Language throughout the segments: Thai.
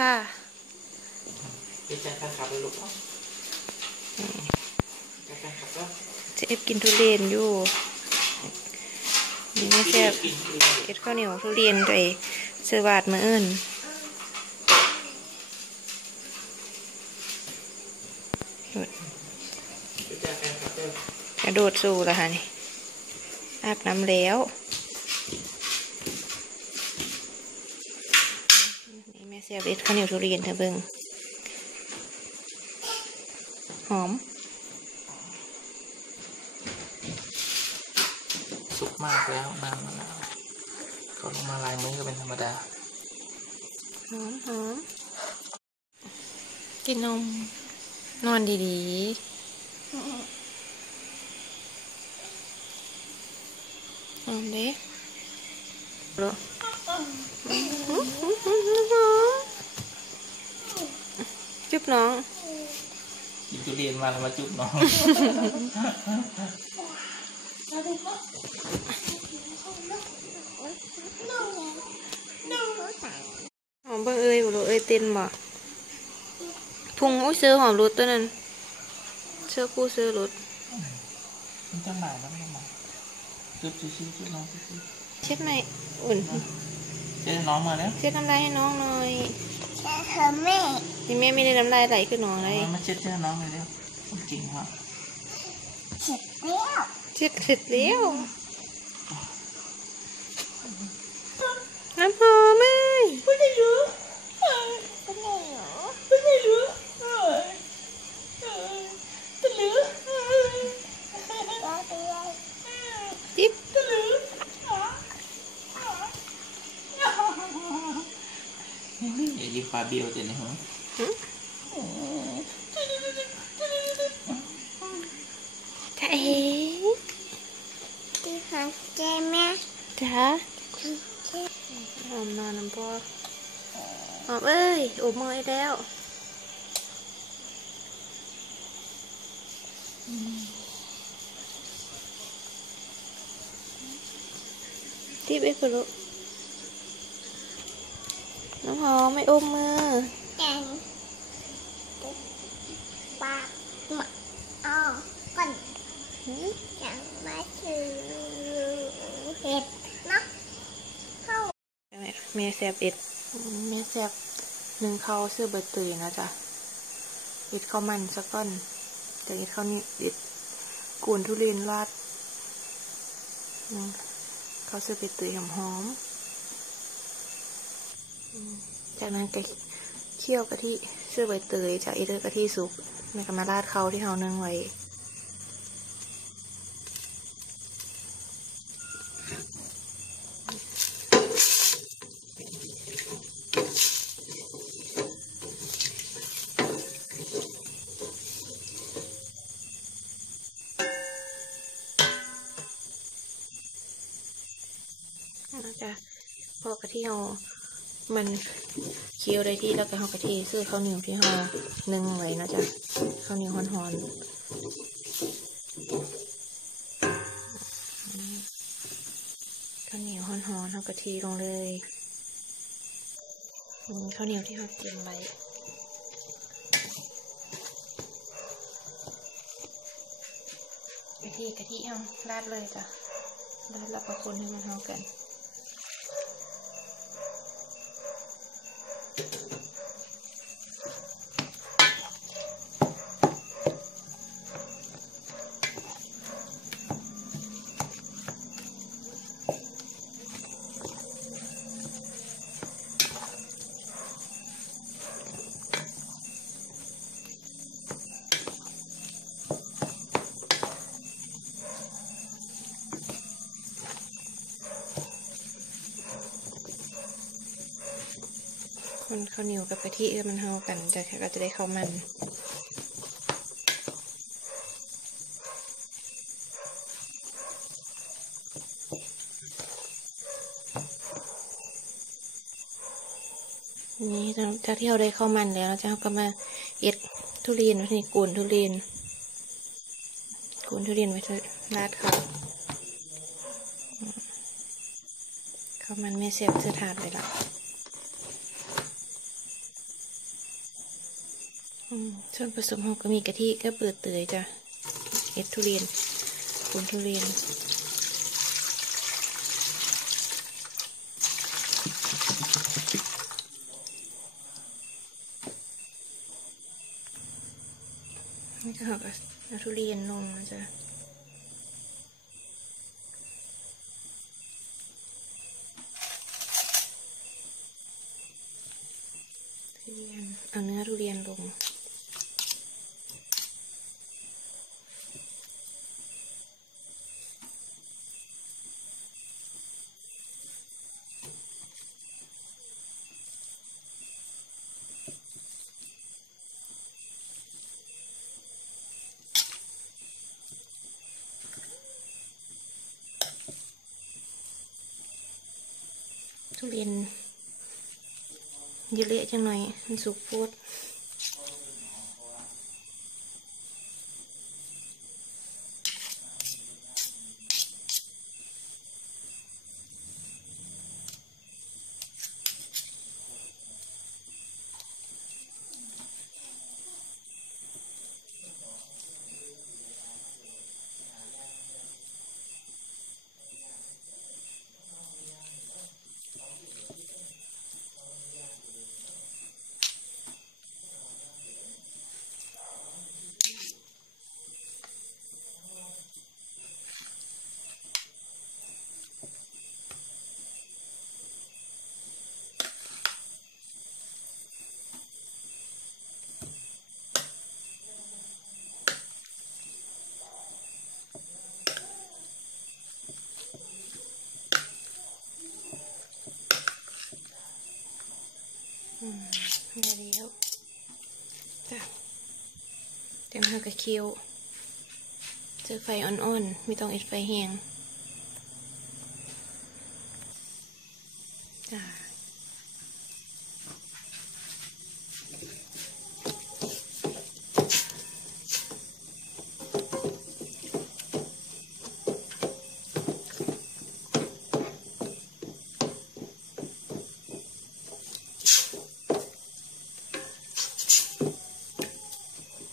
ค่ะดีใจแฟนคลับเลยลูกเนาะดีใจแฟนคลับแล้วเจะเอฟกินทุเรียนอยู่นี่ไม่แซ่บกินกินเอ็ดข้าวเหนียวทุเรียนด้วยเสือบาดมืออื่นดีใจแฟนคลับเลยกระโดดสู่แล้วค่ะนี่อาบน้ำแล้ว นี่แม่เสียบเอ็ดข้าวเหนียวทุเรียนเธอเบิงหอม สุกมากแล้วน้ำมะนาวเขาลงมาลายมือก็เป็นธรรมดา หอมหอมกินนม นอนดีๆนอนเด้รู้จุ๊บ น้อง กินทุเรียนมาแล้วมาจุ๊บน้อง หอมเบิ่งเอ้ยบ่รู้เอ้ยเต้นบ่พุงอุ้ยเสื้อหอมรถตัวนั้นเสื้อกู้เสื้อรถมันจะหมายแล้วมันหมายจุ๊บจุ๊บจุ๊บจุ๊บน้องจุ๊บจุ๊บเช็ดไหมอุ่น เจ๊น้องมาแล้วเช็ดน้ำลายให้น้องหน่อยแค่เธอแม่นี่แม่ไม่ได้น้ำลายไหลขึ้นน้องเลยมาเช็ดเจ๊น้องเลยเร็วจริงฮะเสร็จแล้วเช็ดเสร็จแล้วน้ำหอมไหมไม่ได้รู้ไม่ได้รู้ไม่ได้รู้ตะลือ จิ๊บ ตะลือ อย่ายิงปลาเบี้ยวเจ๊นะฮะ จ้าเอ๋ ที่หันใจแม่ จ้าหอมนอนน้ำพ่อหอมเอ้ยโอบมือไอ้แล้วจิ๊บเอ้ยคุณลูกน้ำหอมไม่อมมือแกงปากหมาอ้อก่อนหืมยังไม่ถือเห็ดเนาะเข้า แม่แซบเอ็ดแม่แซบหนึ่งเขาเสื้อเบอร์ตุยนะจ๊ะเอ็ดข้าวมันสักก้อนแต่เอ็ดข้าวนี่เอ็ดกวนทุเรียนราดเขาเสื้อเบอร์ตุยหอมหอมจากนั้นก็เคี่ยวกะทิเสื้อใบเตยจากเอ็ดกะทิสุกแม่ก็มาราดเขาที่เขานึ่งไว้ น่าจะพอกะทิเรามันเคี้ยวได้ที่แล้วก็เอากะทิซื้อข้าวเหนียวที่เรานึ่งไว้นะจ๊ะข้าวเหนียวฮ้อนๆข้าวเหนียวฮ้อนๆเอากะทิลงเลยข้าวเหนียวที่เราเตรียมไว้กะทิกะทิเอาราดเลยจ้ะราดแล้วก็คนให้มันเข้ากัน คนข้าวเหนียวกับกะทิเออมันเข้ากันจะก็จะได้ข้าวมันนี่จากที่เราได้ข้าวมันแล้วเจะเอาก็มาเอ็ดทุเรียนไว้ที่กูนทุเรียนกูนทุเรียนไว้ราดเขาข้าวมันไม่เสียบเสื้อถาดเลยล่ะ อืม ส่วนผสมของก็มีกะทิก็เปิดเตยจ้ะเอ็ดทุเรียนผลทุเรียนนี่ก็เอาเอาทุเรียนลงนะจ๊ะทุเรียนเอาเนื้อทุเรียนลง ทุเรียนเยอะเละจังหน่อย มันสุกโพด ได้แล้วจ้ะเต็มห้ากระเคี้ยวเจอไฟอ่อนๆไม่ต้องเอ็ดไฟแห้งจ้ะ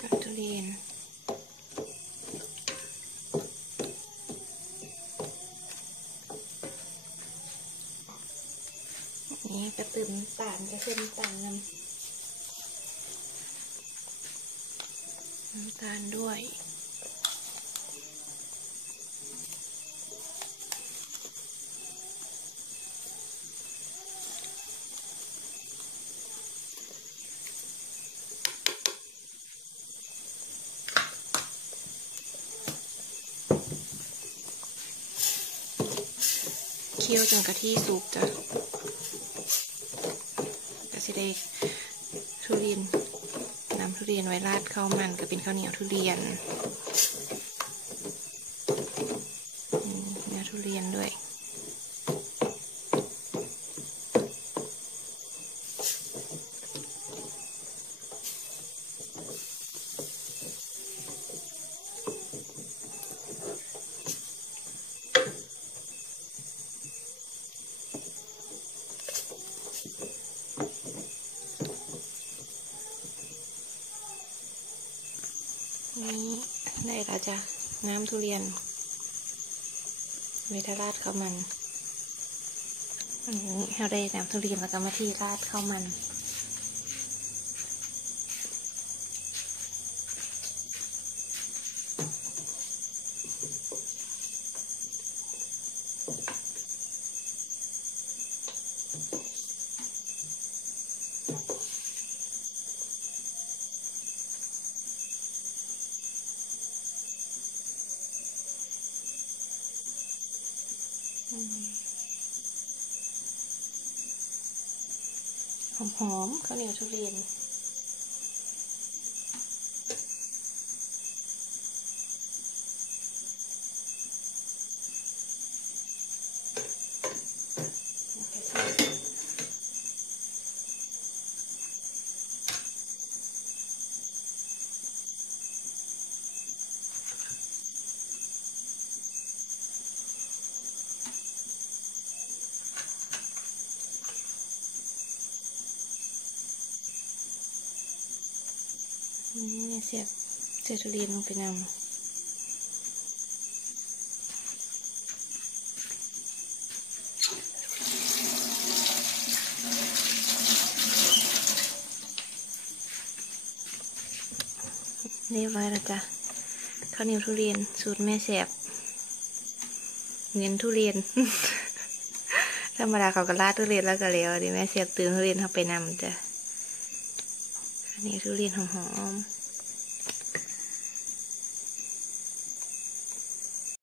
กับทุเรียน นี่กระตือ น้ำตาลกระเทียมน้ำตาลนำน้ำตาลด้วยเคี่ยวจนกะทิสุกจ้ะ สิได้ทุเรียนน้ำทุเรียนไว้ราดข้าวมันก็เป็นข้าวเหนียวทุเรียนเนื้อทุเรียนด้วย นี่ได้ แล้วจ้ะ น้ำทุเรียนเวทราดข้าวมันอันนี้เราได้น้ำทุเรียนแล้วก็มาที่ราดข้าวมัน หอมๆข้าวเหนียวทุเรียนน เสียบเจทุเรียนลงไปนำนี่ไว้อยแล้วจ้ะข้าวเหนียวทุเรียนสูตรแม่เสียบเงินทุเรียน ธรรมดาเขาก็ลาดทุเรียนแล้วก็แล้วดิแม่เสียบตื่นทุเรียนเข้าไปนำจ้ะ นี้ทุเรียนหอมๆ